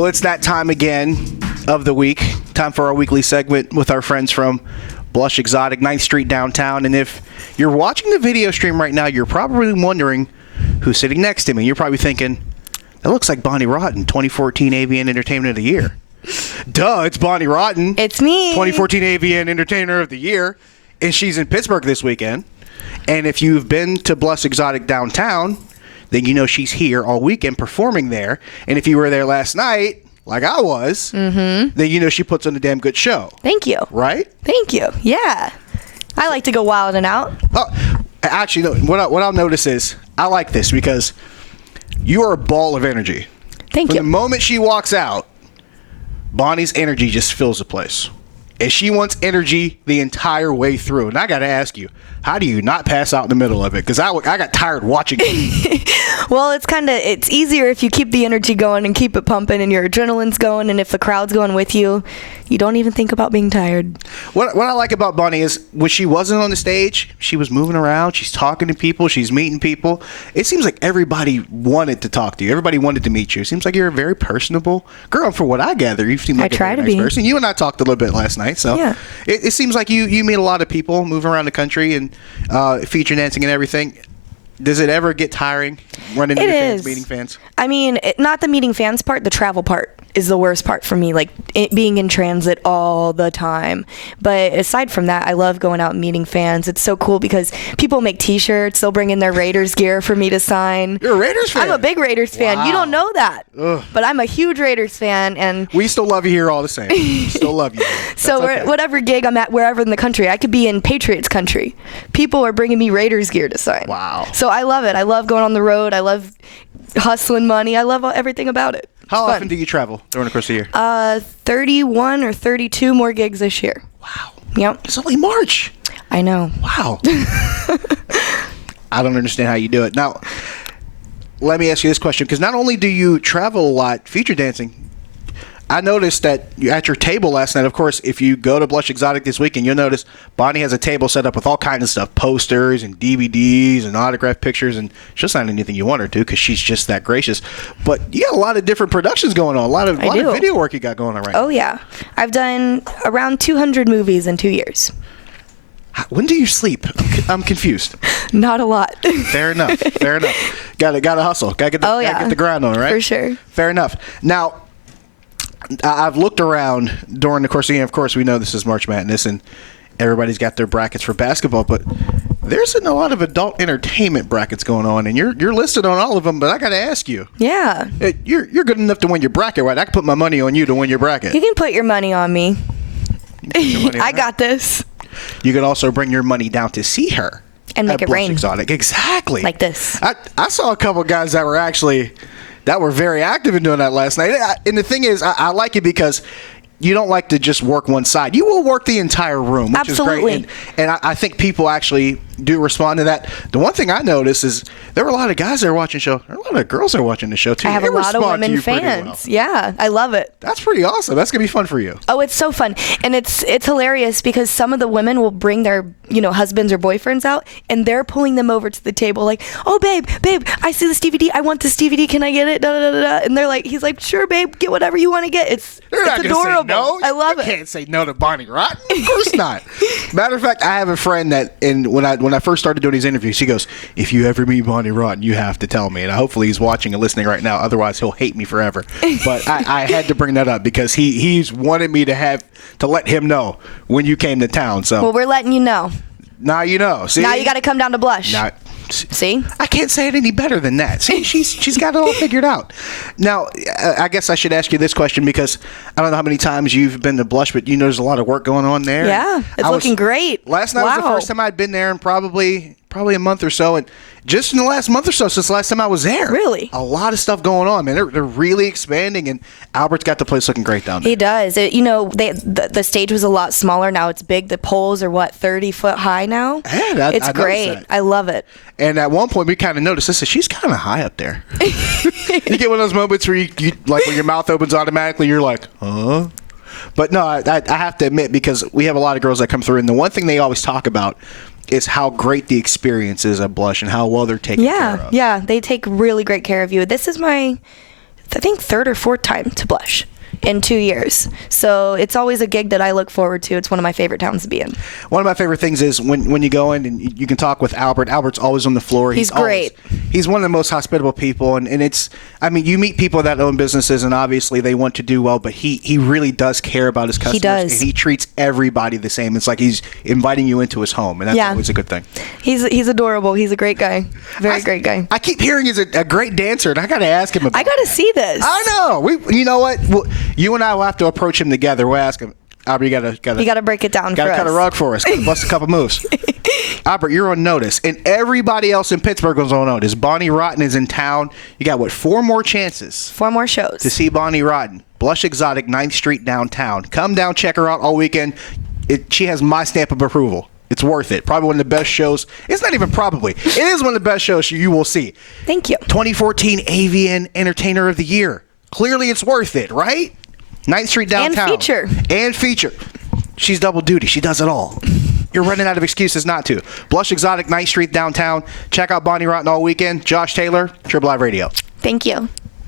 Well, it's that time again of the week. Time for our weekly segment with our friends from Blush Exotic, 9th Street downtown. And if you're watching the video stream right now, you're probably wondering who's sitting next to me. You're probably thinking, that looks like Bonnie Rotten, 2014 AVN Entertainment of the Year. Duh, it's Bonnie Rotten. It's me. 2014 AVN Entertainer of the Year. And she's in Pittsburgh this weekend. And if you've been to Blush Exotic downtown, then you know she's here all weekend performing there. And if you were there last night, like I was, then you know she puts on a damn good show. Thank you. Right? Thank you. Yeah. I like to go wild and out. Oh, actually, no, what I'll notice is I like this because you are a ball of energy. Thank From you. the moment she walks out, Bonnie's energy just fills the place. And she wants energy the entire way through. And I got to ask you, how do you not pass out in the middle of it? Because I got tired watching it. Well, it's easier if you keep the energy going and keep it pumping and your adrenaline's going, and if the crowd's going with you, you don't even think about being tired. What I like about Bonnie is when she wasn't on the stage, she was moving around, she's talking to people, she's meeting people. It seems like everybody wanted to talk to you. Everybody wanted to meet you. It seems like you're a very personable girl. And for what I gather, you seem like a very nice person. You and I talked a little bit last night, so yeah. It seems like you meet a lot of people, move around the country and feature dancing and everything. Does it ever get tiring running into fans, meeting fans? I mean, not the meeting fans part, the travel part is the worst part for me, like being in transit all the time. But aside from that, I love going out and meeting fans. It's so cool because people make T-shirts. They'll bring in their Raiders gear for me to sign. You're a Raiders fan? I'm a big Raiders fan. Wow. You don't know that. Ugh. But I'm a huge Raiders fan. And we still love you here all the same. We still love you. So okay. Whatever gig I'm at, wherever in the country, I could be in Patriots country. People are bringing me Raiders gear to sign. Wow. So I love it. I love going on the road. I love hustling money. I love everything about it. How often do you travel during the course of the year? 31 or 32 more gigs this year. Wow. Yep. It's only March. I know. Wow. I don't understand how you do it. Now, let me ask you this question, because not only do you travel a lot feature dancing, I noticed that you at your table last night, of course, if you go to Blush Exotic this weekend, you'll notice Bonnie has a table set up with all kinds of stuff, posters and DVDs and autographed pictures, and she'll sign anything you want her to because she's just that gracious. But you got a lot of different productions going on, a lot of video work you got going on right now. Oh, yeah. I've done around 200 movies in 2 years. When do you sleep? I'm confused. Not a lot. Fair enough. Fair enough. Gotta hustle. Gotta get the grind on, right? For sure. Fair enough. Now, I've looked around during the course of the game. Of course, we know this is March Madness, and everybody's got their brackets for basketball, but there's a lot of adult entertainment brackets going on, and you're listed on all of them, but I got to ask you. Yeah. You're good enough to win your bracket, right? I can put my money on you to win your bracket. You can put your money on me. I got her. this. You could also bring your money down to see her. And make it Blush rain. Exotic. Exactly. Like this. I saw a couple of guys that were very active in doing that last night. And the thing is, I like it because you don't like to just work one side. You will work the entire room, which Absolutely. is great. And I think people actually do respond to that. The one thing I noticed is there were a lot of guys that are watching the show. There are a lot of girls that are watching the show, too. I have They a lot of respond to women you pretty fans. well. Yeah, I love it. That's pretty awesome. That's going to be fun for you. Oh, it's so fun. And it's hilarious because some of the women will bring their, husbands or boyfriends out, and they're pulling them over to the table like, "Oh, babe, I see this DVD. I want this DVD. Can I get it?" Da, da, da, da. And they're like, he's like, "Sure, babe, get whatever you want to get." It's adorable. No. I love You it. can't say no to Bonnie Rotten. Of course not. Matter of fact, I have a friend that, when I first started doing these interviews, he goes, "If you ever meet Bonnie Rotten, you have to tell me." And hopefully he's watching and listening right now. Otherwise, he'll hate me forever. But I had to bring that up because he's wanted me to let him know when you came to town. So Well, we're letting you know. now you know. See? Now you got to come down to Blush. Now, See? I can't say it any better than that. See, she's got it all figured out. Now, I guess I should ask you this question because I don't know how many times you've been to Blush, but there's a lot of work going on there. Yeah, it's looking great. Last night was the first time I'd been there in probably a month or so, and just in the last month or so since the last time I was there. Really? A lot of stuff going on, man. They're really expanding, and Albert's got the place looking great down there. He does. The stage was a lot smaller. Now it's big. The poles are 30 foot high now. Yeah, it's I great. noticed that. I love it. And at one point, we kind of noticed this. She's kind of high up there. You get one of those moments where you like when your mouth opens automatically, you're like, huh? But no, I have to admit, because we have a lot of girls that come through, and the one thing they always talk about is how great the experience is at Blush and how well they're taken care of. Yeah, they take really great care of you. This is my I think, third or fourth time to Blush in 2 years. So it's always a gig that I look forward to. It's one of my favorite towns to be in. One of my favorite things is when you go in and you can talk with Albert. Albert's always on the floor. He's great. He's one of the most hospitable people, and it's, I mean, you meet people that own businesses, and obviously they want to do well, but he really does care about his customers. He does. And he treats everybody the same. It's like he's inviting you into his home, and that's always a good thing. He's adorable. He's a great guy. Great guy. I keep hearing he's a great dancer, and I got to ask him about I got to see this. I know. You know what? You and I will have to approach him together. We'll ask him. Albert, you gotta break it down. Gotta for cut us. a rug for us. Gotta bust a couple moves. Albert, you're on notice, and everybody else in Pittsburgh is on notice. Bonnie Rotten is in town. You got 4 more chances? 4 more shows to see Bonnie Rotten. Blush Exotic, 9th Street downtown. Come down, check her out all weekend. She has my stamp of approval. It's worth it. Probably one of the best shows. It's not even probably. It is one of the best shows you will see. Thank you. 2014 AVN Entertainer of the Year. Clearly, it's worth it, right? 9th Street downtown. And feature. She's double duty. She does it all. You're running out of excuses not to. Blush Exotic, 9th Street downtown. Check out Bonnie Rotten all weekend. Josh Taylor, Triple Live Radio. Thank you.